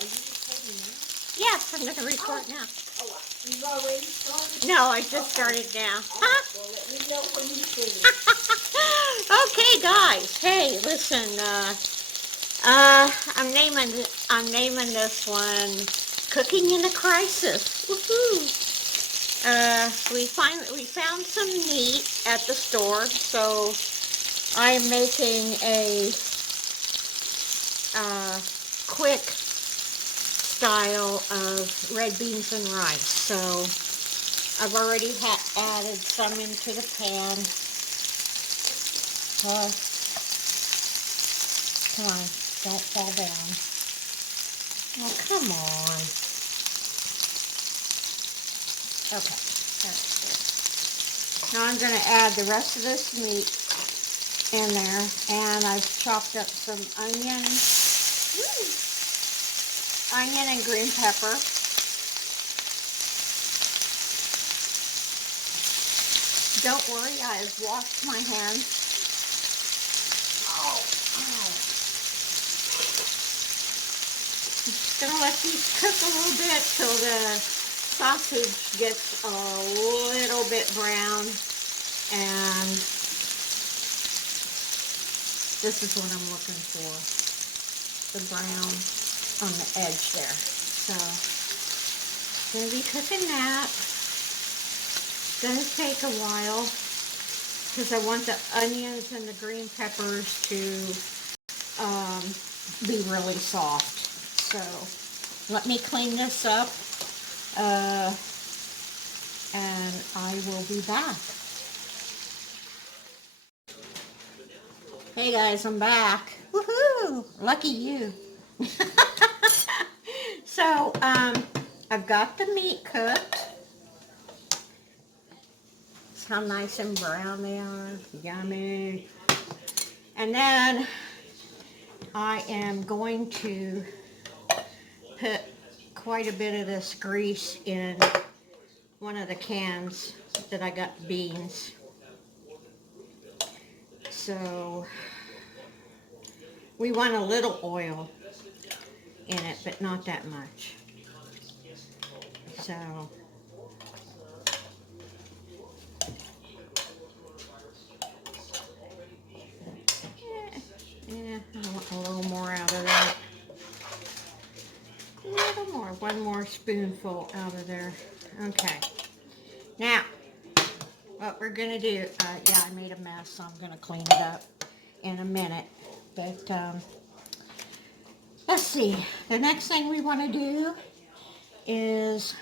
Are you recording now? Yes, I'm going to record now. Oh, you've already started? No, I just started now. Well, let me know when you finish. Okay, guys. Hey, listen. I'm naming this one "Cooking in a Crisis." Woohoo! We found some meat at the store, so I am making a quick style of red beans and rice. So I've already added some into the pan. Come on, don't fall down. Oh, come on. Okay, that's good. Now I'm going to add the rest of this meat in there, and I've chopped up some onion and green pepper. Don't worry, I've washed my hands. Oh. Just gonna let these cook a little bit till the sausage gets a little bit brown, and this is what I'm looking for, the brown on the edge there. So, gonna be cooking that. It's gonna take a while because I want the onions and the green peppers to be really soft. So, let me clean this up, and I will be back. Hey guys, I'm back. Woohoo! Lucky you. So, I've got the meat cooked. See how nice and brown they are. Yummy. And then I am going to put quite a bit of this grease in one of the cans that I got beans. So we want a little oil in it, but not that much. So yeah, I want a little more out of that. A little more, one more spoonful out of there. Okay. Now, what we're gonna do, yeah, I made a mess, so I'm gonna clean it up in a minute. But let's see. The next thing we want to do is,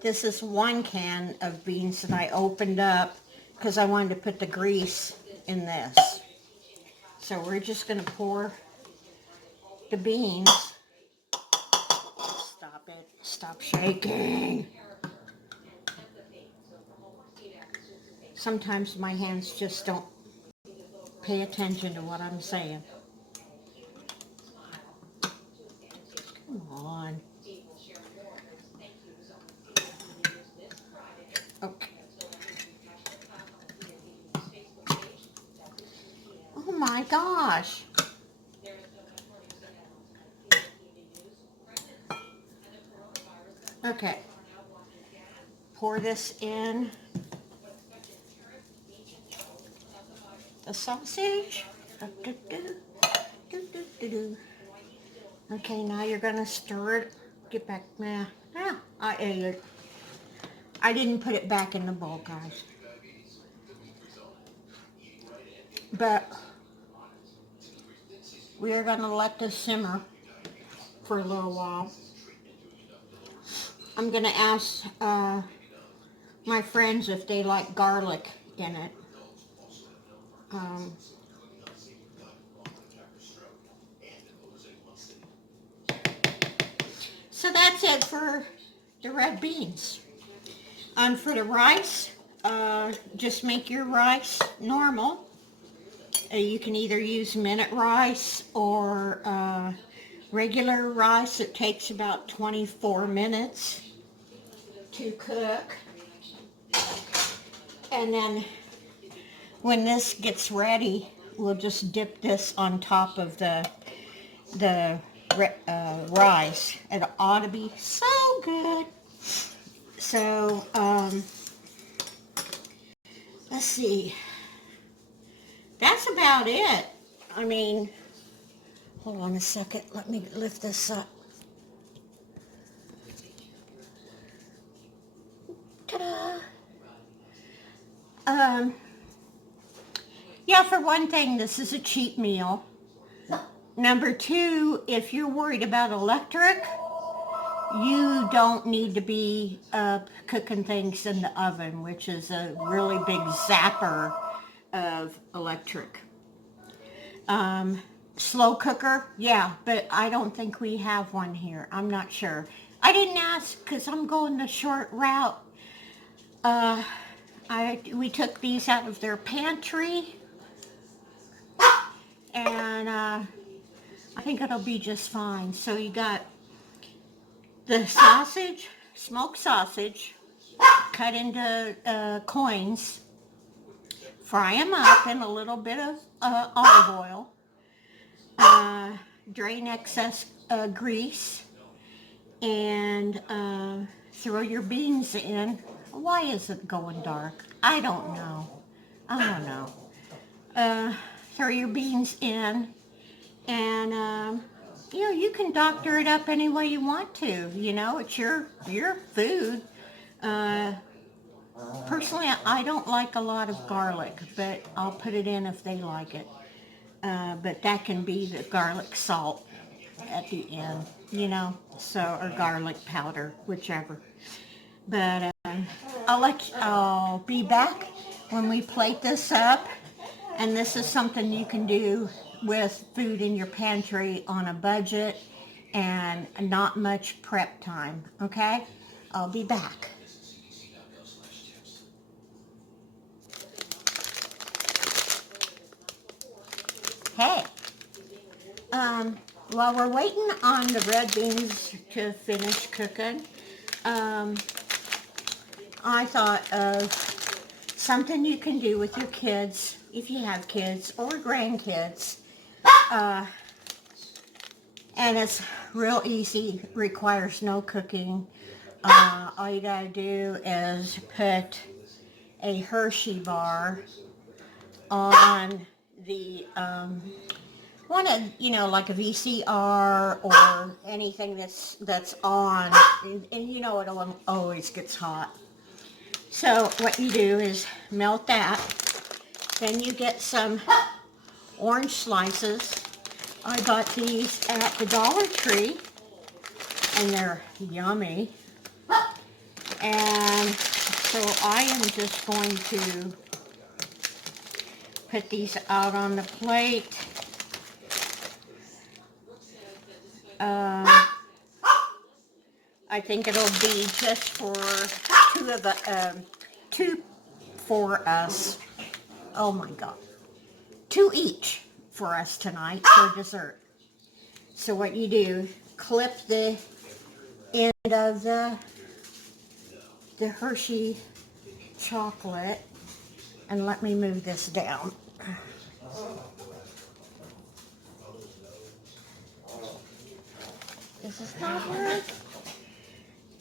this is one can of beans that I opened up because I wanted to put the grease in this. So we're just going to pour the beans. Stop it. Stop shaking. Sometimes my hands just don't pay attention to what I'm saying. Come on. Okay. Oh my gosh. Okay. Pour this in the sausage. Okay, now you're going to stir it. Get back. I ate it. I didn't put it back in the bowl, guys. But we are going to let this simmer for a little while. I'm going to ask my friends if they like garlic in it. So that's it for the red beans. And for the rice, just make your rice normal. You can either use minute rice or regular rice. It takes about 24 minutes to cook. And then when this gets ready, we'll just dip this on top of the rice. It ought to be so good. So, let's see. That's about it. I mean, hold on a second. Let me lift this up. Ta-da! Yeah, for one thing, this is a cheap meal. Number two, if you're worried about electric, you don't need to be cooking things in the oven, which is a really big zapper of electric. Slow cooker, yeah, but I don't think we have one here. I'm not sure. I didn't ask because I'm going the short route. We took these out of their pantry, and I think it'll be just fine. So you got the sausage, smoked sausage, cut into coins. Fry them up in a little bit of olive oil. Drain excess grease, and throw your beans in. Why is it going dark? I don't know. Throw your beans in, and you can doctor it up any way you want to. It's your food. Personally, I don't like a lot of garlic, but I'll put it in if they like it. But that can be the garlic salt at the end, or garlic powder, whichever. But I'll be back when we plate this up, and this is something you can do with food in your pantry on a budget and not much prep time, okay? I'll be back. Hey, while we're waiting on the red beans to finish cooking, I thought of something you can do with your kids, if you have kids or grandkids, and it's real easy, requires no cooking. All you gotta do is put a Hershey bar on the one of like a VCR or anything that's on, and it always gets hot. So what you do is melt that. Then you get some orange slices. I got these at the Dollar Tree, and they're yummy. And so I am just going to put these out on the plate. I think it'll be just for two for us. Oh my God. 2 each for us tonight for dessert. So what you do, clip the end of the Hershey chocolate, and let me move this down. This is not work.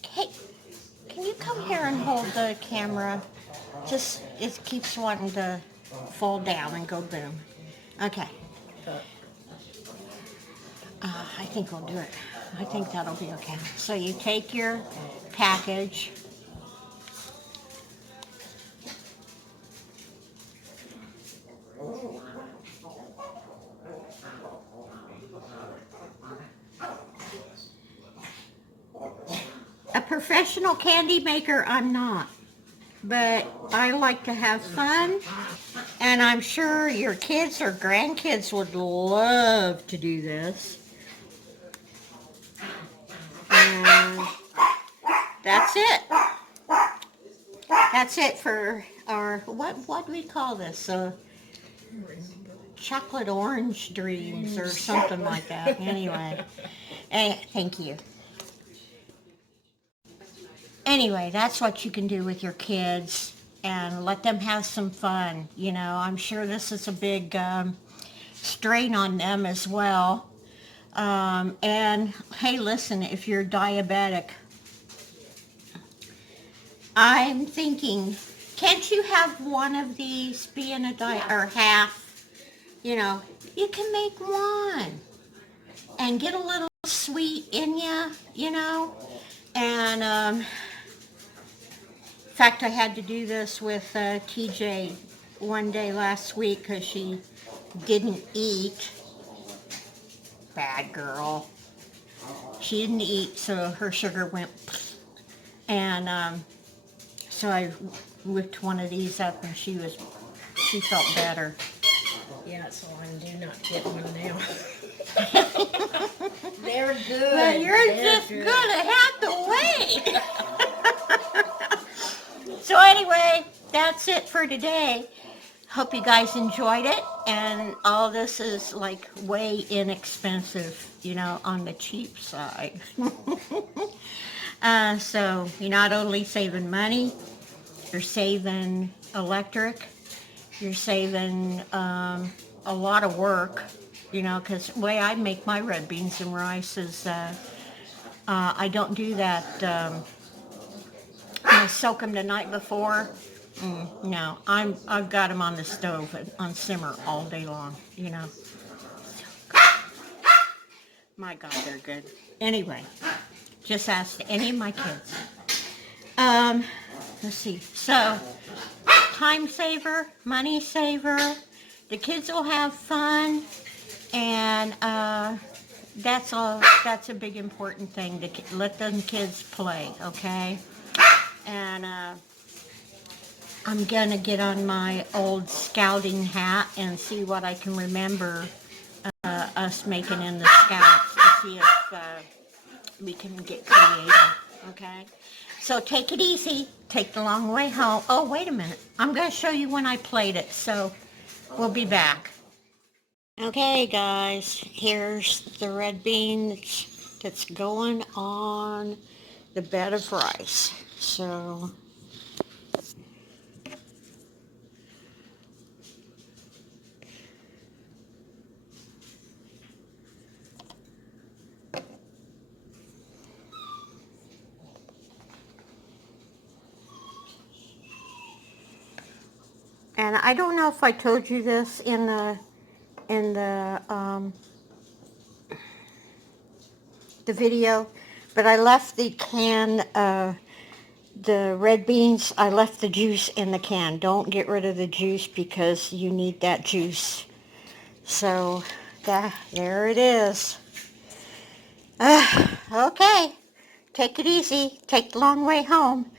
Hey, can you come here and hold the camera? It keeps wanting to fall down and go boom. Okay. I think we'll do it. I think that'll be okay. So you take your package. A professional candy maker, I'm not. But I like to have fun, and I'm sure your kids or grandkids would love to do this. And that's it. That's it for our, what do we call this? Chocolate orange dreams or something like that. Anyway, thank you. Anyway, that's what you can do with your kids and let them have some fun. I'm sure this is a big strain on them as well. And hey, listen, if you're diabetic, I'm thinking, can't you have one of these be in a diet, or half? You know, you can make one and get a little sweet in you know. And in fact, I had to do this with TJ one day last week because she didn't eat. Bad girl. She didn't eat, so her sugar went. And so I whipped one of these up, and she felt better. Yeah, so I do not get one now. They're good. But you're They're just good. gonna have to wait. So anyway, that's it for today. Hope you guys enjoyed it, and all this is like way inexpensive, you know, on the cheap side. So you're not only saving money, you're saving electric, you're saving a lot of work, you know, because the way I make my red beans and rice is I don't do that. I soak them the night before. No, I've got them on the stove on simmer all day long, you know. My God, they're good. Anyway, just ask any of my kids. Let's see. So, time saver, money saver. The kids will have fun, and that's all. That's a big important thing. To let them kids play, okay? And I'm gonna get on my old scouting hat and see what I can remember us making in the scouts to see if we can get creative, okay? So take it easy. Take the long way home. Oh, wait a minute. I'm gonna show you when I played it, so we'll be back. Okay, guys, here's the red beans that's going on the bed of rice. So and I don't know if I told you this in the video, but I left the can, the red beans, I left the juice in the can. Don't get rid of the juice because you need that juice. So there it is. Okay, take it easy. Take the long way home.